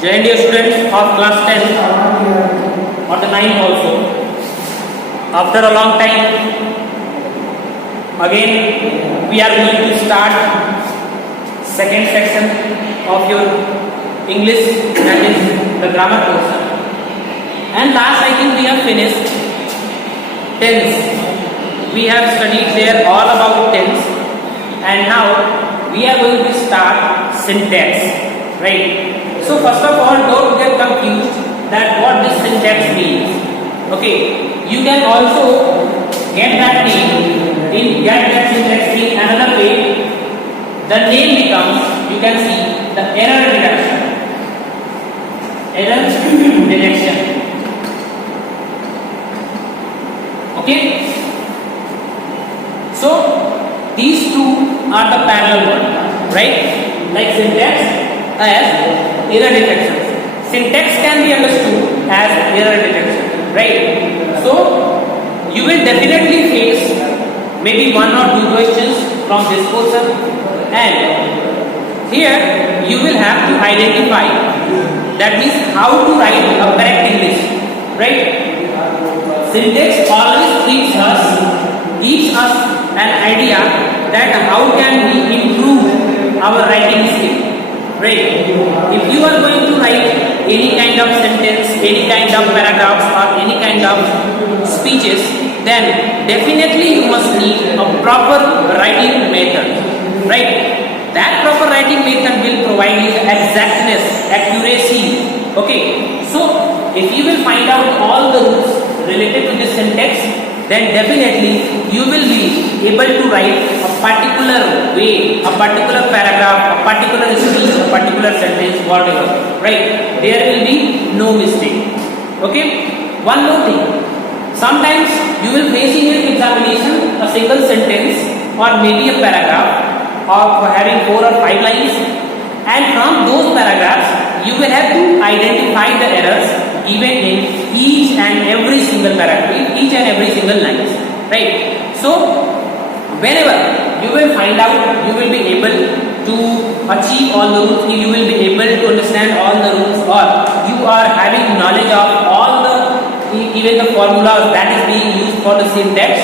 Join dear students of class 10 or the 9th also. After a long time, again we are going to start second section of your English, that is the grammar portion. And last I think we have finished tense. We have studied there all about tense, and now we are going to start syntax, right? So first of all, don't get confused that what this syntax means. Okay, you can also get that syntax in another way. The name becomes, you can see, the error detection. Error detection. Okay. So these two are the parallel ones, right? Like syntax as error detection. Syntax can be understood as error detection, right? So you will definitely face maybe one or two questions from this portion, and here you will have to identify, that means how to write a correct English, right? Syntax always gives us an idea that how can we improve our writing skill, right? If you are going to write any kind of sentence, any kind of paragraphs or any kind of speeches, then definitely you must need a proper writing method, right? That proper writing method will provide you the exactness, accuracy. Okay, so if you will find out all the rules related to this syntax, then definitely you will be able to write a particular way, a particular paragraph, a particular speech, a particular sentence, whatever, right? There will be no mistake. Okay, one more thing. Sometimes you will face in your examination a single sentence or maybe a paragraph of having 4 or 5 lines, and from those paragraphs you will have to identify the errors given in each and every single paragraph, each and every single line, right? So whenever you will find out, you will be able to achieve all the rules, you will be able to understand all the rules, or you are having knowledge of all the even the formulas that is being used for the syntax,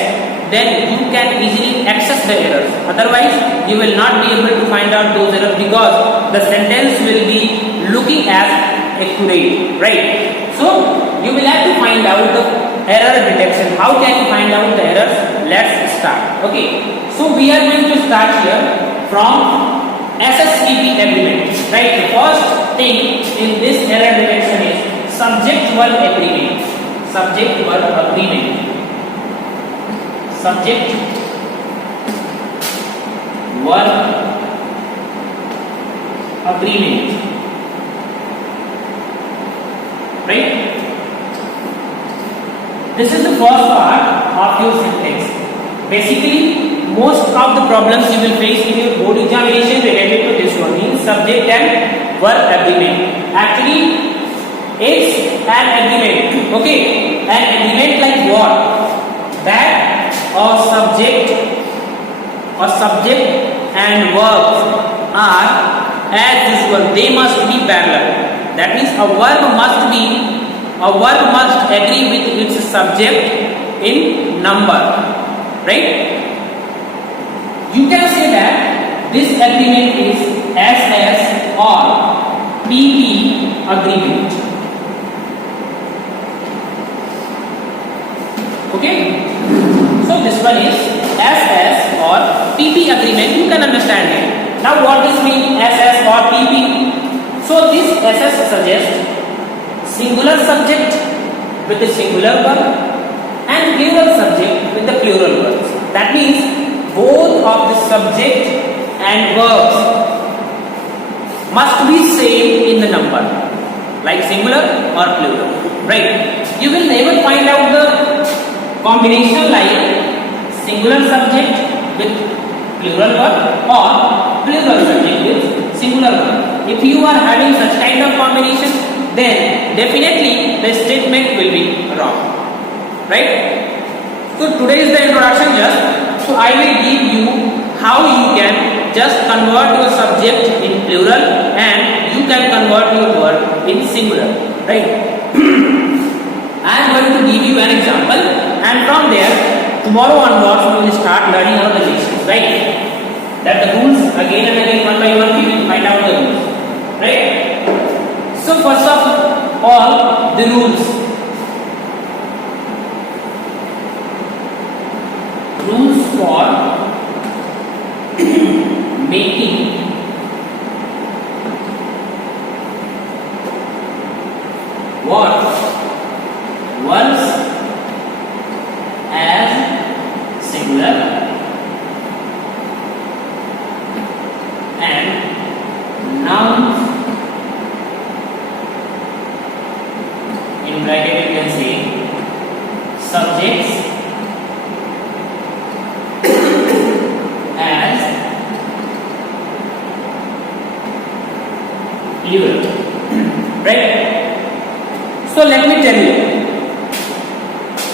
then you can easily access the errors. Otherwise you will not be able to find out those errors, because the sentence will be looking as accurate, right? So you will have to find out the error detection. How can you find out the errors? Let's start. Okay, so we are going to start here from SSVP agreement, right? The first thing in this error detection is subject verb agreement. Subject verb agreement. Subject verb agreement, right? This is the first part of your syntax. Basically, most of the problems you will face in your board examination related to this one means subject and verb agreement. Actually, it's an agreement. Okay, an agreement like what? That a subject and verbs are as usual. They must be parallel. That means a verb must agree with its subject in number, right? You can say that this agreement is SS or PP agreement. Okay, so this one is SS or PP agreement. You can understand it. Now what does mean SS or PP? So this SS suggests singular subject with the singular verb and plural subject with the plural verbs. That means both of the subject and verbs must be same in the number, like singular or plural, right? You will never find out the combination like singular subject with plural verb or plural subject with singular verb. If you are having such kind of combination, then definitely the statement will be wrong, right? So today is the introduction just. So I will give you how you can just convert your subject in plural and you can convert your word in singular, right? I am going to give you an example, and from there, tomorrow onwards we will start learning all the lessons, right? That the rules again and again, one by one, we will find out the rules, right? So first of all, the rules. Rules for making what verbs as singular and nouns in bracket you can say subjects as plural, right? So let me tell you,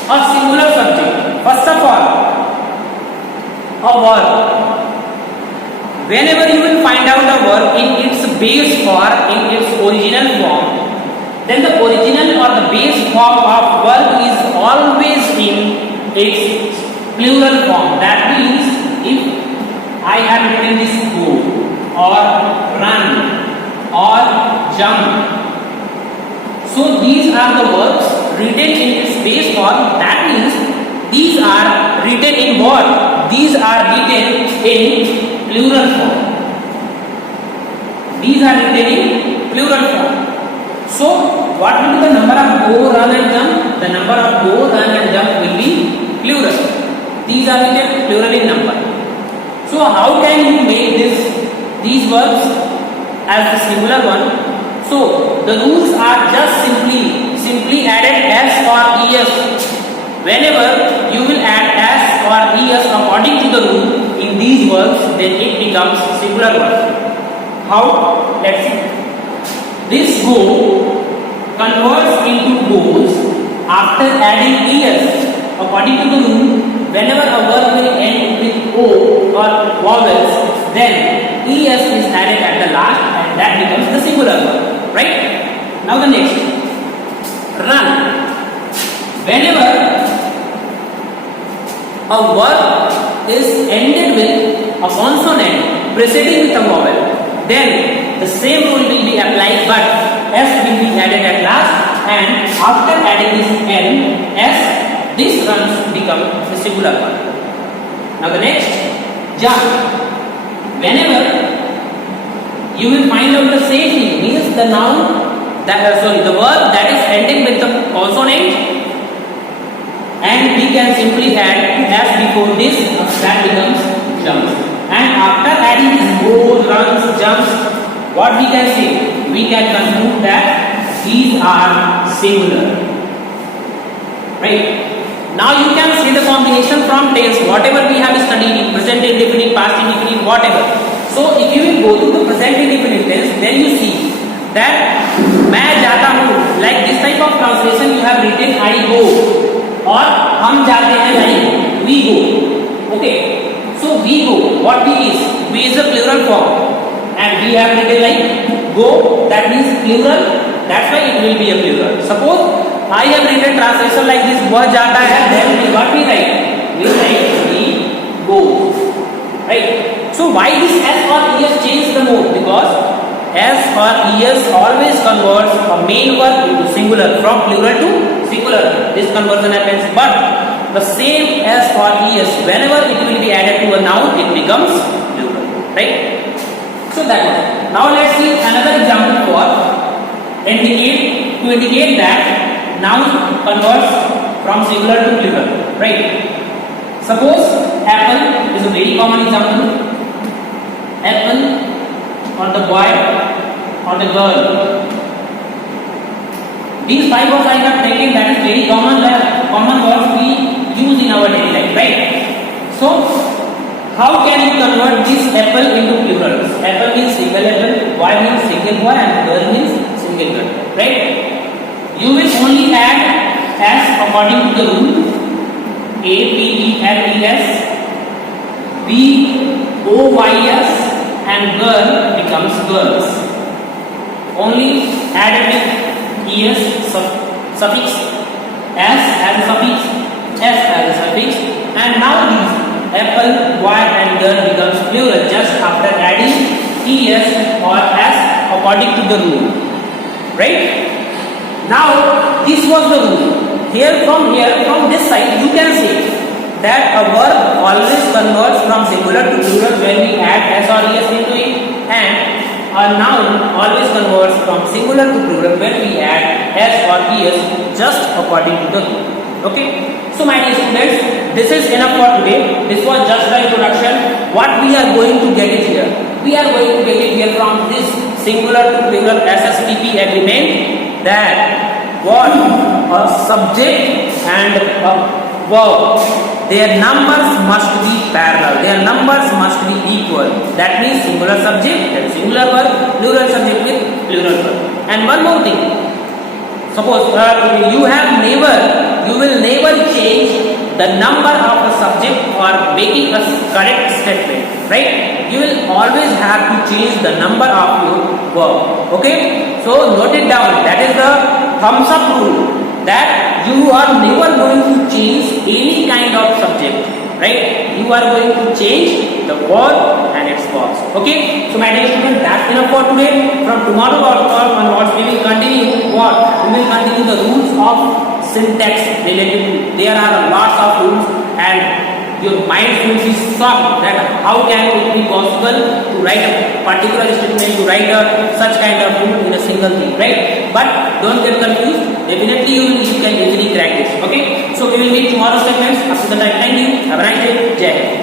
a singular subject, first of all, a verb. Whenever you will find out a verb in its base form, in its original form, then the original or the base form of verb is always in its plural form. That means if I have written this go or run or jump, so these are the verbs written in its base form. That means these are written in what? These are written in plural form. These are written in plural form. So what will be the number of go, run and jump? The number of go, run and jump will be plural. These are written plural in number. So how can you make these verbs as the singular one? So the rules are just simply added s or es. Whenever you will add s or es according to the rule in these verbs, then it becomes singular verb. How? Let's see. This go converts into goes after adding es. According to the rule, whenever a verb will end with o or vowels, then es is added at the last, and that becomes the singular verb. Right? Now the next, run. Whenever a verb is ended with a consonant preceding with a vowel, then the same rule will be applied, but s will be added at last, and after adding this n, s, this runs become the singular verb. Now the next, jump. Whenever you will find out the same thing, means the noun that the verb that is ending with the consonant, and we can simply add s before this, that becomes jumps. And after adding this goes, runs, jumps, what we can say? We can conclude that these are singular. Right? Now you can see the combination from tense, whatever we have studied in present indefinite, past indefinite, whatever. So if you will go to the present indefinite tense, then you see that मैं जाता हूँ, like this type of translation you have written I go, or हम जाते हैं like we go. Okay, so we go, what we is a plural form, and we have written like go, that means plural, that's why it will be a plural. Suppose I have written translation like this, वह जाता है, then what we write? We write he goes. Right? So why this s or es change the mode? Because s or es always converts a main verb into singular, from plural to singular. This conversion happens, but the same s or es, whenever it will be added to a noun, it becomes plural. Right? So that one. Now let's see another example for to indicate that noun converts from singular to plural. Right? Suppose apple is a very common example. Apple or the boy or the girl. These five words I have taken, that is very common words we use in our daily life, right? So how can you convert this apple into plurals? Apple means single apple, boy means single boy, and girl means single girl, right? You will only add s according to the rule. A P E L E S, B O Y S, and girl becomes girls. only added with es suffix, s as a suffix, s as a suffix, and now these apple, boy and girl becomes plural just after adding es or s according to the rule. Right? Now this was the rule. Here from this side you can say that a verb always converts from singular to plural when we add s or es into it, and a noun always converts from singular to plural when we add s or es just according to the rule. Okay, so my dear students, this is enough for today. This was just the introduction. What we are going to get it here? We are going to get it here from this singular to plural SSTP agreement, that what a subject and a verb, their numbers must be parallel, their numbers must be equal. That means singular subject and singular verb, plural subject with plural verb. And one more thing, suppose you will never change the number of a subject or making a correct statement, right? You will always have to change the number of your verb. Okay, so note it down. That is the thumbs up rule, that you are never going to change any kind of subject, right? You are going to change the verb and its verbs. Okay, so my dear students, that's enough for today. From tomorrow onwards we will continue what? We will continue the rules of syntax related to. There are lots of rules and your mind will be shocked that how can it be possible to write a particular statement, to write such kind of rule in a single thing, right? But don't get confused. Definitely you can easily crack this. Okay, so we will meet tomorrow's segments. Up to the time, thank you. Have a nice day. Jai Hind.